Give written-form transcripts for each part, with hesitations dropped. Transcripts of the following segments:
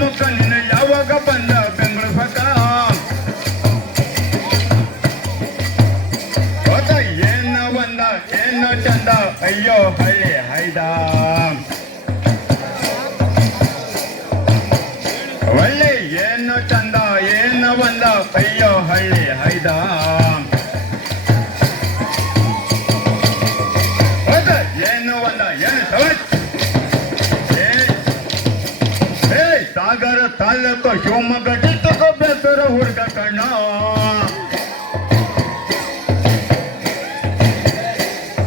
ಮುಖ ನಿನ್ನ ಯಾವಾಗ ಬಂದ ಬೆಂಗಳೂರು ಪಕ್ಕ ಹೋದ ಏನು ಬಂದ ಏನು ಚಂದ ಅಯ್ಯೋ ಹಳ್ಳಿ ಹೈದ ಒಳ್ಳೆ ಏನು ಚಂದ ಏನು ಬಂದ ಅಯ್ಯೋ ಹಳ್ಳಿ ಹೈದ ಹೋದ ಏನು ಬಂದ ಏನು ಸಾಗರ ತಾಲೂಕು ಶಿವಮೊಗ್ಗ ಡಿಸ್ಟ್ರಿಕ್ಟ್ ಬೇಸರ ಹುಡುಗ ಕಣ್ಣ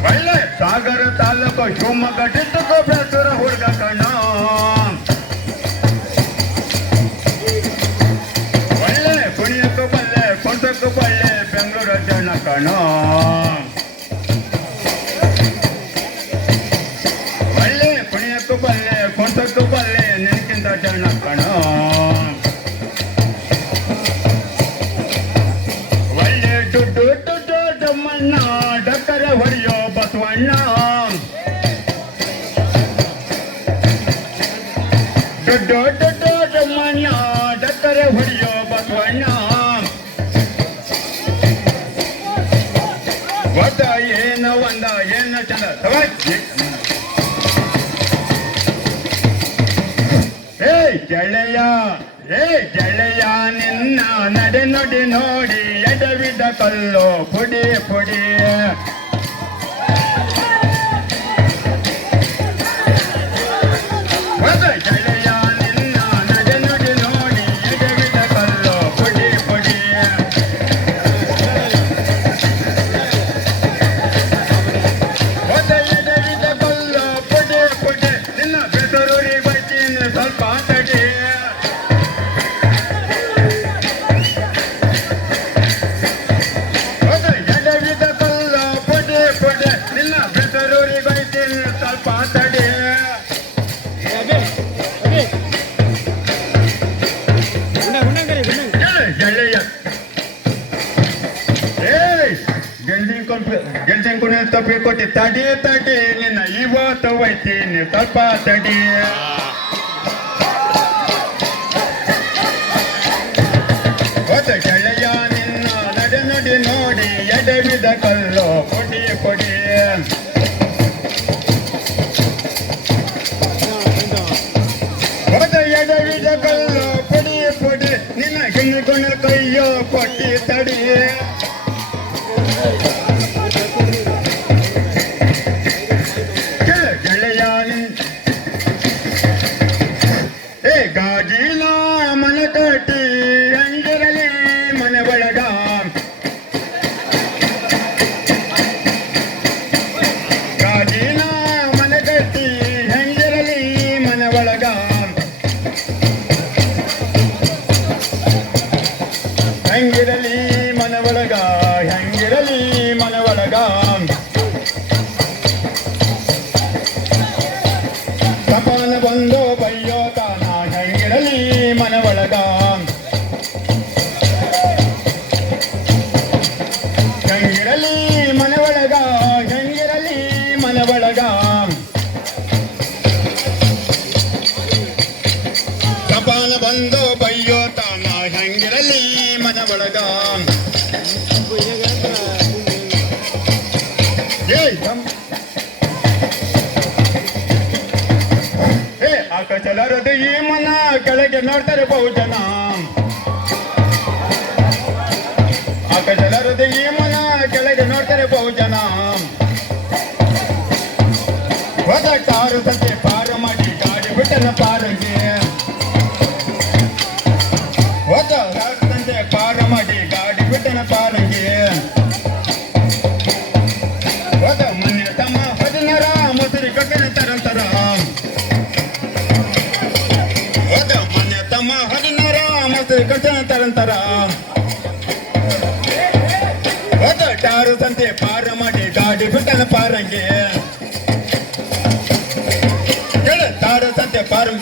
ಒಳ್ಳೆ ಸಾಗರ ತಾಲೂಕು ಶಿವಮೊಗ್ಗ ಡಿಸ್ಟ್ರಿಕ್ಟ್ ಬೇಸರ ಹುಡುಗ ಕಣ್ಣ ಒಳ್ಳೆ ಕುಣಿಯಕ್ಕೂ ಬಲ್ಲೆ ಕುಂಟಕ್ಕೂ ಬಲ್ಲೆ ಬೆಂಗಳೂರು ಜನ ಕಣ್ಣ ಒಳ್ಳೆ ಕುಣಿಯಕ್ಕೂ ಬಲ್ಲೆ ಕುಂಟಕ್ಕೂ ಬಲ್ಲೆ ನಿನಕ್ಕಿಂತ ಜನ ಕಣ ಒಳ್ಳೆ ದುಡ್ಡು ದುಡ್ಡು ದಮ್ಮಣ್ಣ ಡಕ್ಕರ ಹೊಡೆಯೋ ಬಸವಣ್ಣ ದುಡ್ಡು ದುಡ್ಡು ದಮ್ಮಣ್ಣ ಡಕ್ಕರ ಹೊಡೆಯೋ ಬಸವಣ್ಣ ಒದ್ದ ಏನು ಒಂದ ಏನು ಚಂದ ಗೆಳೆಯ ಗೆಳೆಯ ನಿನ್ನ ನಡೆ ನುಡಿ ನೋಡಿ ಎಡವಿದ ಕಲ್ಲು ಪುಡಿ ಪುಡಿ ಗೆಳೆಯ ನಿನ್ನ ನಡೆ ನುಡಿ ನೋಡಿ ಎಡವಿದ ಕಲ್ಲು ಪುಡಿ ಪುಡಿ ಎಡವಿದ ಕಲ್ಲು ಪುಡಿ ಪುಡಿ ನಿನ್ನ ಬೆದರೂರಿಗೆ ಬರ್ತೀನಿ ಸ್ವಲ್ಪ ತಡಿ ಎಡವಿದ ಕಲ್ಲು ಪುಡಿ ಪುಡಿ ನಿನ್ನ ಬೆದರೂರಿಗೆ ಬರ್ತೀನಿ ಸ್ವಲ್ಪ ತಡಿ ಗೆಳೆಯ ಗೆಲ್ಸಿನ ಕುಣಿ ತಪ್ಪಿ ಕೊಟ್ಟಿ ತಡಿ ತಡಿ ನಿನ್ನ ಇವತ್ತು ಒಯ್ತೀನಿ ಸ್ವಲ್ಪ ತಡಿ ಹೋದ ಗೆಳೆಯ ನಿನ್ನ ನಡೆ ನುಡಿ ನೋಡಿ ಎಡವಿದ ಕಲ್ಲು ಪುಡಿ ಪುಡಿ ಹೋದ ಎಡವಿದ ಕಲ್ಲು ಪುಡಿ ಪುಡಿ ನಿನ್ನ ಗಿಣ್ಣಿಕೊಂಡ ಕೈಯೋ ಕೊಟ್ಟಿ ತಡಿ ಗೆಳೆಯ ಗಾಜಿನ ಮನ ಕಟ್ಟಿ ಹಂಗಿರಲಿ ಮನೆ ಒಳಗ ಗಾಜಿನ ಮನ ಕಟ್ಟಿ ಹಂಗಿರಲಿ ಮನೆ ಒಳಗ ಹೆಂಗಿರಲಿ ಮನ ಒಳಗ ಹೆಂಗಿರಲಿ ಮನ ಒಳಗ ತಪಾನ ಬಂದು ಬಯ್ಯೋ ತಾನ ಹೆಂಗಿರಲಿ ಮನ ಒಳಗ ಹೆಂಗಿರಲಿ ಮನ ಒಳಗ ಹೆಂಗಿರಲಿ ಮನ ಒಳಗ ತಪಾನ ಬಂದು ಬಯ್ಯೋ ತಾನ ಹೆಂಗಿರಲಿ ಮನ ಒಳಗ ಆಕಾಶಲಾರದು ಈ ಮನ ಕೆಳಗೆ ನೋಡ್ತಾರೆ ಬಹುಜನ ಆಕಾಶಲಾರದು ಈ ಮನ ಕೆಳಗೆ ನೋಡ್ತಾರೆ ಬಹುಜನ ಹೋದ ಕಾರು ಸಂತೆ ಪಾರು ಮಾಡಿ ಗಾಡಿ ಬಿಟ್ಟನ ಪಾರಿಗೆ ಹೋದ ಸಂತೆ ಪಾರು ಮಾಡಿ ಗಾಡಿ ಬಿಟ್ಟನ ಪಾರಿಗೆ ಹೋದ ಮೊನ್ನೆ ತಮ್ಮ 16 ಮೊಸರಿ ಕಟ್ಟಿನ ತರಂತರ ಮೊನ್ನೆ ತಮ್ಮ 16 ಮೊಸರಿ ಕಟ್ಟಿನ ತರಂತರ ಹೋದ ಟಾರು ಸಂತೆ ಪಾರು ಮಾಡಿ ಗಾಡಿ ಬಿಟ್ಟನ ಪಾರಂಗೆ ಟಾರು ಸಂತೆ ಪಾರು